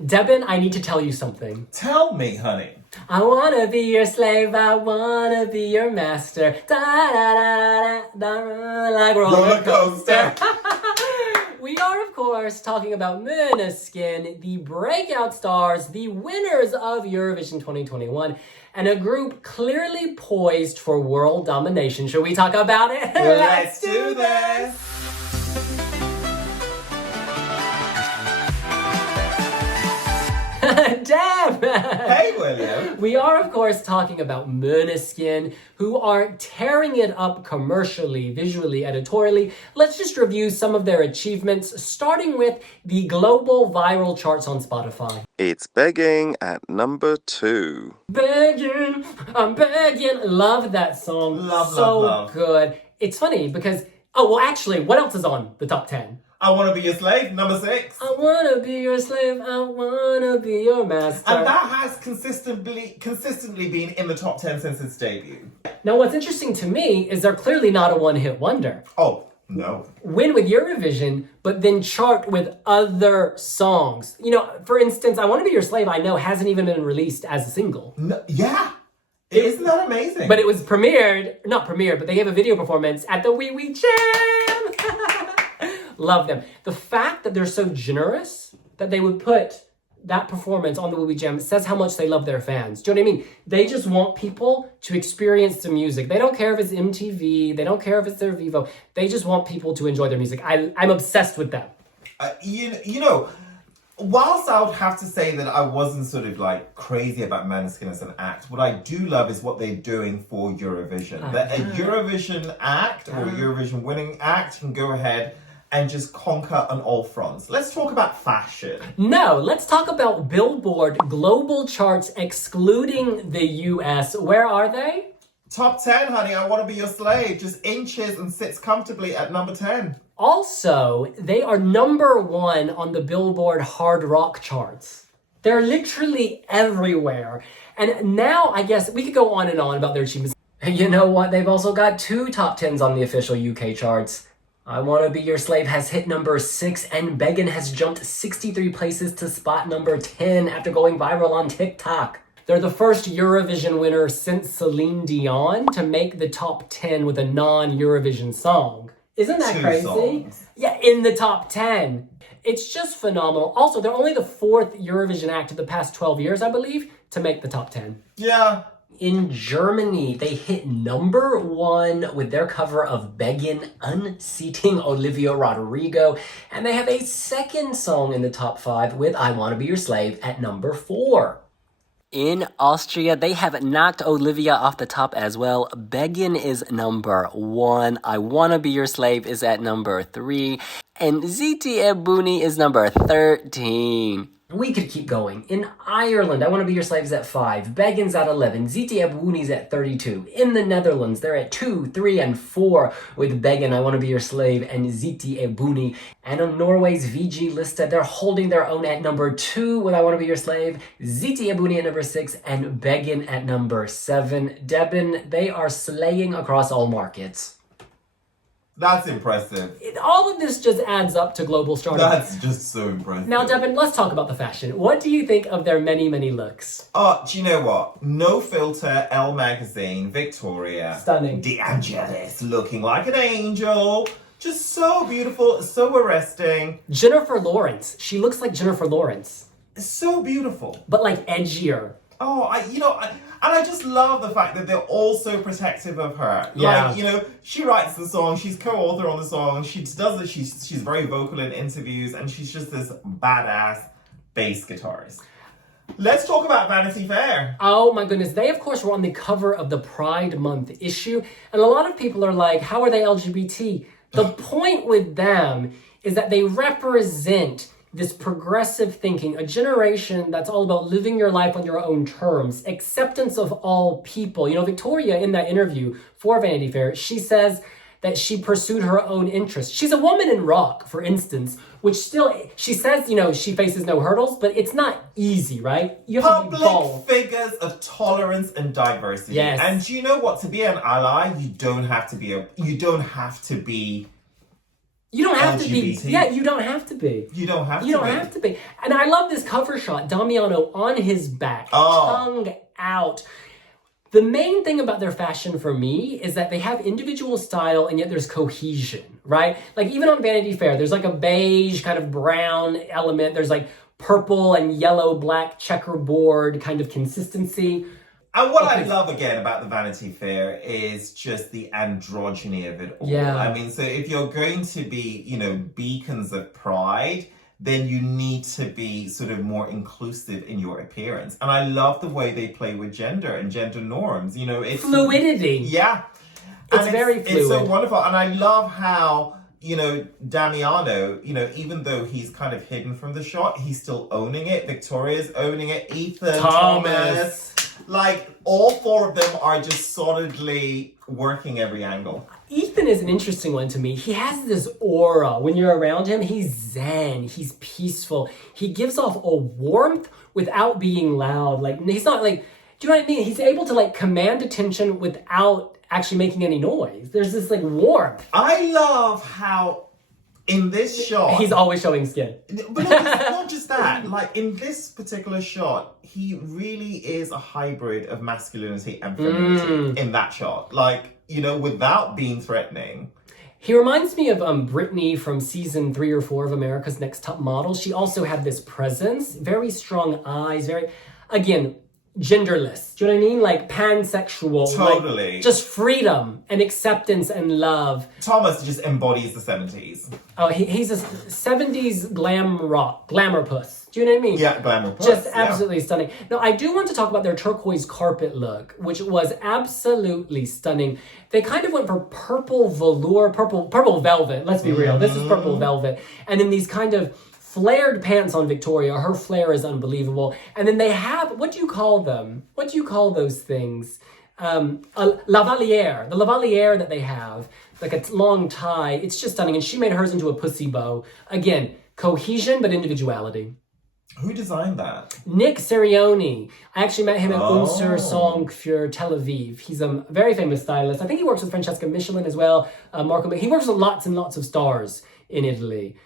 Debin, I need to tell you something. Tell me, honey. I wanna be your slave, I wanna be your master. Da-da-da-da-da, like roller coaster. We are, of course, talking about Måneskin, the breakout stars, the winners of Eurovision 2021, and a group clearly poised for world domination. Should we talk about it? Let's do this! Deb! Hey, William. We are, of course, talking about Måneskin, who are tearing it up commercially, visually, editorially. Let's just review some of their achievements, starting with the global viral charts on Spotify. It's Beggin at number 2. Beggin, I'm begging. Love that song. Love. Good. It's funny because, actually, what else is on the top 10? I Want to Be Your Slave, number 6. I wanna be your slave, I wanna be your master. And that has consistently been in the top 10 since its debut. Now, what's interesting to me is they're clearly not a one-hit wonder. Oh, no. Win with Eurovision, but then chart with other songs. You know, for instance, I Wanna Be Your Slave, I know, hasn't even been released as a single. No, yeah. Isn't that amazing? But it was but they gave a video performance at the Wee Wee Jam. Love them. The fact that they're so generous that they would put that performance on the Wee Wee Jam says how much they love their fans. Do you know what I mean? They just want people to experience the music. They don't care if it's MTV. They don't care if it's their Vivo. They just want people to enjoy their music. I'm obsessed with them. You know, whilst I would have to say that I wasn't sort of like crazy about Måneskin as an act, what I do love is what they're doing for Eurovision. That a Eurovision act or a Eurovision winning act can go ahead and just conquer on all fronts. Let's talk about fashion. No, let's talk about Billboard global charts excluding the US. Where are they? Top 10, honey. I Want to Be Your Slave just inches and sits comfortably at number 10. Also, they are number 1 on the Billboard hard rock charts. They're literally everywhere. And now, I guess, we could go on and on about their achievements. And you know what? They've also got 2 top 10s on the official UK charts. I Wanna Be Your Slave has hit number 6, and Beggin has jumped 63 places to spot number 10 after going viral on TikTok. They're the first Eurovision winner since Celine Dion to make the top 10 with a non-Eurovision song. Isn't that 2 crazy? songs. Yeah, in the top 10. It's just phenomenal. Also, they're only the 4th Eurovision act of the past 12 years, I believe, to make the top 10. Yeah. In Germany, they hit number 1 with their cover of Beggin, Unseating Olivia Rodrigo, and they have a second song in the top 5 with I Wanna Be Your Slave at number 4. In Austria, they have knocked Olivia off the top as well. Beggin is number 1. I Wanna Be Your Slave is at number 3. And Zitti and buoni is number 13. We could keep going. In Ireland, I Wanna Be Your Slave is at 5. Beggin's at 11. Zitti and buoni's at 32. In the Netherlands, they're at 2, 3, and 4 with Beggin, I Wanna Be Your Slave, and Zitti and buoni. And on Norway's VG Lista, they're holding their own at number 2 with I Wanna Be Your Slave, Zitti and buoni at number 6, and Beggin at number 7. Debin, they are slaying across all markets. That's impressive. All of this just adds up to global stardom. That's just so impressive. Now, Debin, let's talk about the fashion. What do you think of their many, many looks? Oh, do you know what? No Filter, Elle Magazine, Victoria. Stunning. The Angelus, looking like an angel. Just so beautiful, so arresting. Jennifer Lawrence. She looks like Jennifer Lawrence. So beautiful. But like edgier. Oh, I just love the fact that they're all so protective of her. Yeah. Like, she writes the song, she's co-author on the song, she does it, she's very vocal in interviews, and she's just this badass bass guitarist. Let's talk about Vanity Fair. Oh my goodness. They, of course, were on the cover of the Pride Month issue, and a lot of people are like, how are they LGBT? The point with them is that they represent this progressive thinking, a generation that's all about living your life on your own terms, acceptance of all people. You know, Victoria, in that interview for Vanity Fair, she says that she pursued her own interests. She's a woman in rock, for instance, which still, she says, she faces no hurdles, but it's not easy, right? You have to be bold. Public figures of tolerance and diversity. Yes. And do you know what? To be an ally, you don't have to be You don't have to be. LGBT. Yeah, you don't have to be. You don't have to You don't be. have to be. And I love this cover shot. Damiano on his back, tongue out. The main thing about their fashion for me is that they have individual style and yet there's cohesion, right? Like even on Vanity Fair, there's like a beige kind of brown element. There's like purple and yellow, black checkerboard kind of consistency. And what I love again about the Vanity Fair is just the androgyny of it all. Yeah. I mean, so if you're going to be, you know, beacons of pride, then you need to be sort of more inclusive in your appearance. And I love the way they play with gender and gender norms. You know, it's Fluidity. Yeah. It's very fluid. It's so wonderful. And I love how, you know, Damiano, you know, even though he's kind of hidden from the shot, he's still owning it. Victoria's owning it. Ethan, Thomas. Like, all four of them are just solidly working every angle. Ethan is an interesting one to me. He has this aura. When you're around him, he's zen, he's peaceful. He gives off a warmth without being loud. Like, he's not like, do you know what I mean? He's able to like command attention without actually making any noise. There's this like warmth. I love how in this shot... He's always showing skin. But not just that. Like, in this particular shot, he really is a hybrid of masculinity and femininity in that shot. Like, you know, without being threatening. He reminds me of Brittany from season 3 or 4 of America's Next Top Model. She also had this presence, very strong eyes, very, again, genderless. Do you know what I mean? Like pansexual. Totally. Like, just freedom and acceptance and love. Thomas just embodies the 70s. Oh, he's a 70s glamour puss. Do you know what I mean? Yeah, glamour puss. Just absolutely stunning. Now, I do want to talk about their turquoise carpet look, which was absolutely stunning. They kind of went for purple velour, purple velvet. Let's be real. This is purple velvet. And then these kind of flared pants on Victoria. Her flare is unbelievable. And then they have, what do you call them? What do you call those things? A lavaliere. The lavaliere that they have, like a long tie. It's just stunning. And she made hers into a pussy bow. Again, cohesion, but individuality. Who designed that? Nick Sirioni. I actually met him at Unser Song für Tel Aviv. He's a very famous stylist. I think he works with Francesca Michelin as well. Marco, he works with lots and lots of stars in Italy.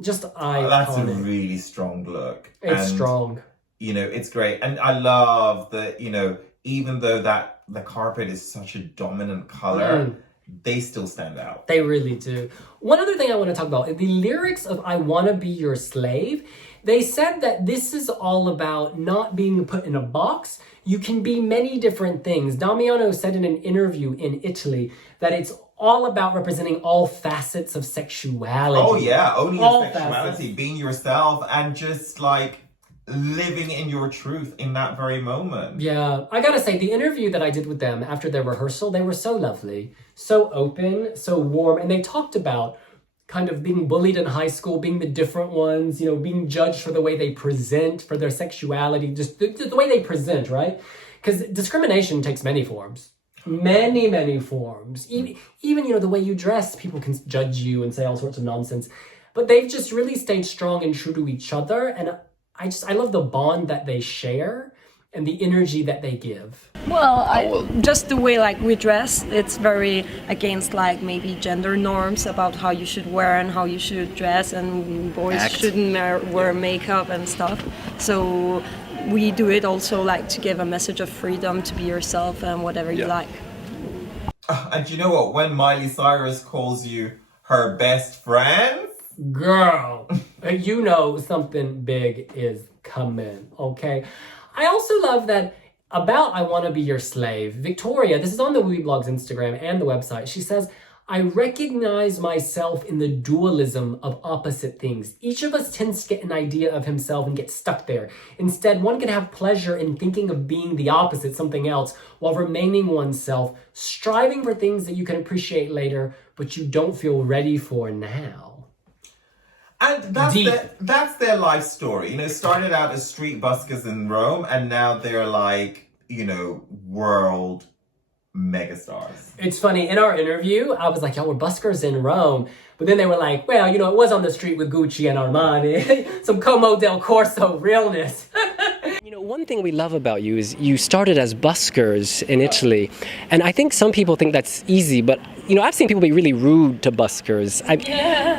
Just iconic. That's a really strong look. It's strong. You know, it's great. And I love that, you know, even though that the carpet is such a dominant color, they still stand out. They really do. One other thing I want to talk about, the lyrics of I Wanna Be Your Slave, they said that this is all about not being put in a box. You can be many different things. Damiano said in an interview in Italy that it's all about representing all facets of sexuality. Oh yeah, owning your sexuality, facets. being yourself, and just like living in your truth in that very moment. Yeah, I gotta say, the interview that I did with them after their rehearsal, they were so lovely, so open, so warm, and they talked about kind of being bullied in high school, being the different ones, you know, being judged for the way they present, for their sexuality, just the way they present, right? Because discrimination takes many forms. Many forms. Even, you know, the way you dress, people can judge you and say all sorts of nonsense. But they've just really stayed strong and true to each other. And I love the bond that they share and the energy that they give. Well, just the way like we dress, it's very against like maybe gender norms about how you should wear and how you should dress, and boys shouldn't wear makeup and stuff. So we do it also like to give a message of freedom to be yourself and whatever you like. And you know what? When Miley Cyrus calls you her best friend, girl, you know something big is coming, okay? I also love that about I Wanna Be Your Slave, Victoria, this is on the Weblog's Instagram and the website, she says, I recognize myself in the dualism of opposite things. Each of us tends to get an idea of himself and get stuck there. Instead, one can have pleasure in thinking of being the opposite, something else, while remaining oneself, striving for things that you can appreciate later, but you don't feel ready for now. and that's their life story. You know, started out as street buskers in Rome, and now they're like, you know, world megastars. It's funny, in our interview, I was like, y'all were buskers in Rome. But then they were like, well, you know, it was on the street with Gucci and Armani. Some Como del Corso realness. You know, one thing we love about you is you started as buskers in Italy. And I think some people think that's easy, but I've seen people be really rude to buskers.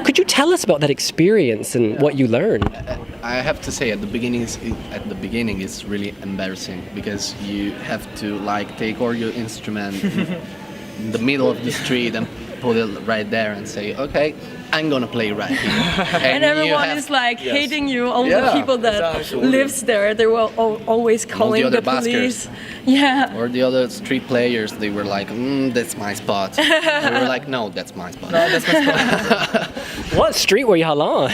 Could you tell us about that experience and what you learned? I have to say at the beginning it's really embarrassing because you have to like take all your instrument in the middle of the street and put it right there and say, okay, I'm gonna play right here. And everyone is like hating you. All the people that lives there, they were always calling the the other police. buskers. Yeah. Or the other street players, they were like, that's my spot. We were like, no, that's my spot. No, that's my spot. What street were y'all on?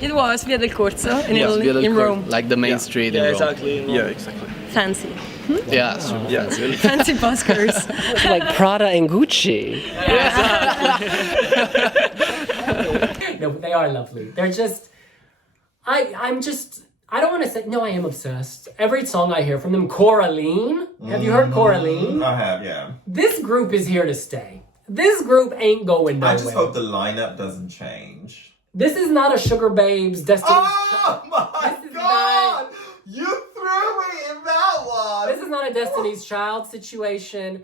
It was Via del Corso in Rome. Like the main street in Rome. Exactly. Yeah, exactly. Fancy. Yeah, super fancy. Fancy buskers. Like Prada and Gucci. No, but they are lovely. They're just, I don't want to say, no, I am obsessed. Every song I hear from them, Coraline. Have you heard Coraline? I have, yeah. This group is here to stay. This group ain't going nowhere. I just hope the lineup doesn't change. This is not a Sugar Babes Destiny. Oh my God! You threw me in that one! This is not a Destiny's Child situation.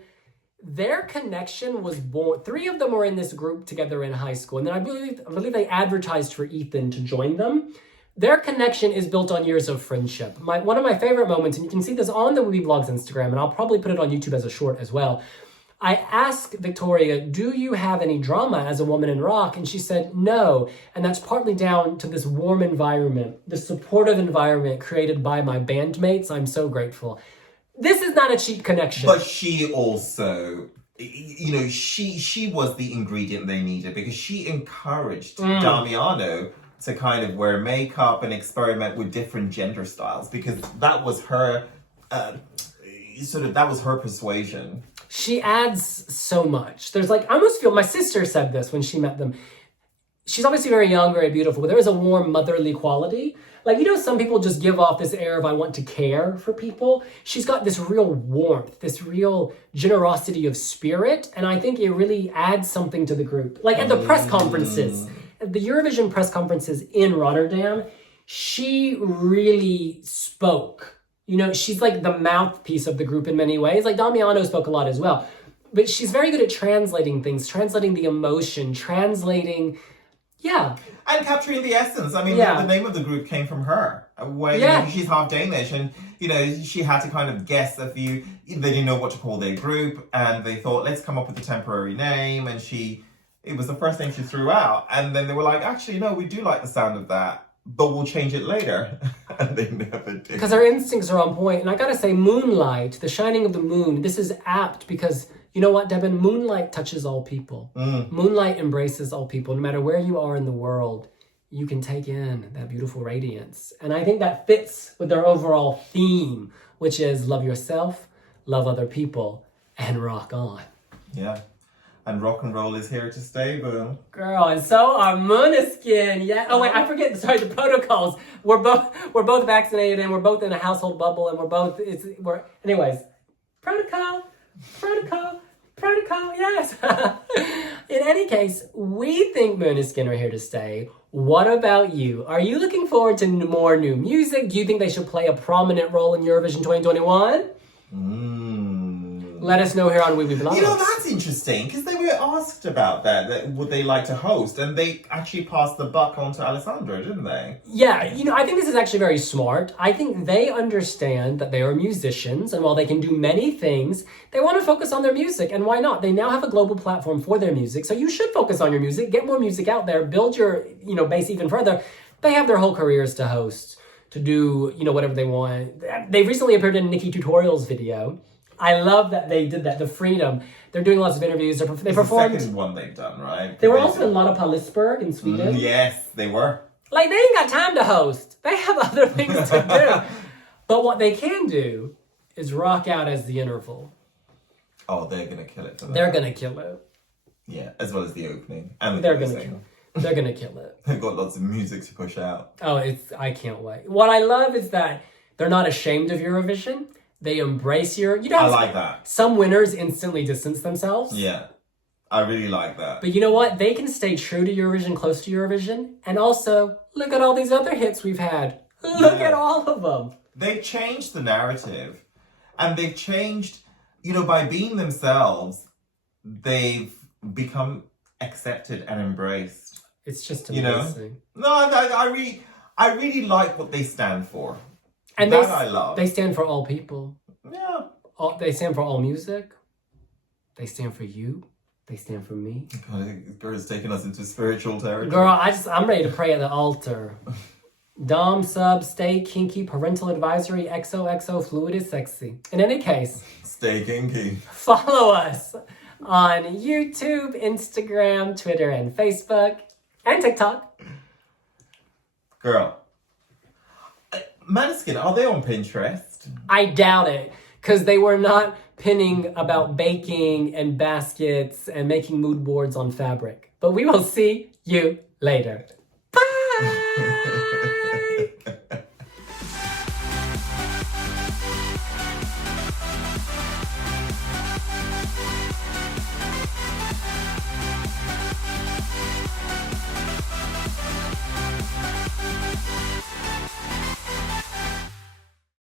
Their connection was born. 3 of them were in this group together in high school. And then I believe they advertised for Ethan to join them. Their connection is built on years of friendship. One of my favorite moments, and you can see this on the Weeby Blog's Instagram, and I'll probably put it on YouTube as a short as well. I asked Victoria, do you have any drama as a woman in rock? And she said, no. And that's partly down to this warm environment, the supportive environment created by my bandmates. I'm so grateful. This is not a cheap connection. But she also, she was the ingredient they needed because she encouraged Damiano to kind of wear makeup and experiment with different gender styles because that was her, that was her persuasion. She adds so much. There's I almost feel, my sister said this when she met them. She's obviously very young, very beautiful, but there is a warm motherly quality. Some people just give off this air of I want to care for people. She's got this real warmth, this real generosity of spirit, and I think it really adds something to the group. At the press conferences, the Eurovision press conferences in Rotterdam, she really spoke. She's the mouthpiece of the group in many ways. Damiano spoke a lot as well. But she's very good at translating things, translating the emotion, translating... Yeah. And capturing the essence. The name of the group came from her. She's half Danish and, she had to kind of guess a few. They didn't know what to call their group and they thought, let's come up with a temporary name. And it was the first thing she threw out. And then they were like, actually, no, we do like the sound of that, but we'll change it later. And they never did. Because her instincts are on point. And I gotta say, Moonlight, the shining of the moon, this is apt because... You know what, Devin? Moonlight touches all people. Moonlight embraces all people. No matter where you are in the world, you can take in that beautiful radiance. And I think that fits with their overall theme, which is love yourself, love other people, and rock on. Yeah. And rock and roll is here to stay, boo. Girl, and so are Måneskin. Yeah. Oh wait, I forget. Sorry, the protocols. We're both vaccinated, and we're both in a household bubble, and anyways. Protocol, yes. In any case, we think Måneskin are here to stay. What about you? Are you looking forward to more new music? Do you think they should play a prominent role in Eurovision 2021? Let us know here on Weeby Blog. That's interesting because they were asked about that would they like to host, and they actually passed the buck on to Alessandro, didn't they? Yeah, I think this is actually very smart. I think they understand that they are musicians, and while they can do many things, they want to focus on their music, and why not? They now have a global platform for their music, so you should focus on your music, get more music out there, build your, base even further. They have their whole careers to host, to do, whatever they want. They recently appeared in Nikki Tutorial's video. I love that they did that, the freedom. They're doing lots of interviews. They performed. The second one they've done, right? They were also in Lotta Palisberg in Sweden. Yes, they were. They ain't got time to host. They have other things to do. But what they can do is rock out as the interval. Oh, they're going to kill it. They're going to kill it. Yeah, as well as the opening. And they're going to kill it. They're going to kill it. They've got lots of music to push out. Oh, I can't wait. What I love is that they're not ashamed of Eurovision. They embrace I like that. Some winners instantly distance themselves. Yeah, I really like that. But you know what? They can stay true to Eurovision, close to Eurovision. And also, look at all these other hits we've had. Look at all of them. They've changed the narrative. And they've changed, by being themselves, they've become accepted and embraced. It's just You know? amazing. No, I really like what they stand for. And that I love. They stand for all people. Yeah. They stand for all music. They stand for you. They stand for me. God, girl's taking us into spiritual territory. Girl, I'm ready to pray at the altar. Dom, sub, stay kinky, parental advisory, XOXO, fluid is sexy. In any case, Stay kinky. follow us on YouTube, Instagram, Twitter, and Facebook, and TikTok. Girl. Måneskin, are they on Pinterest? I doubt it, because they were not pinning about baking and baskets and making mood boards on fabric. But we will see you later. Bye!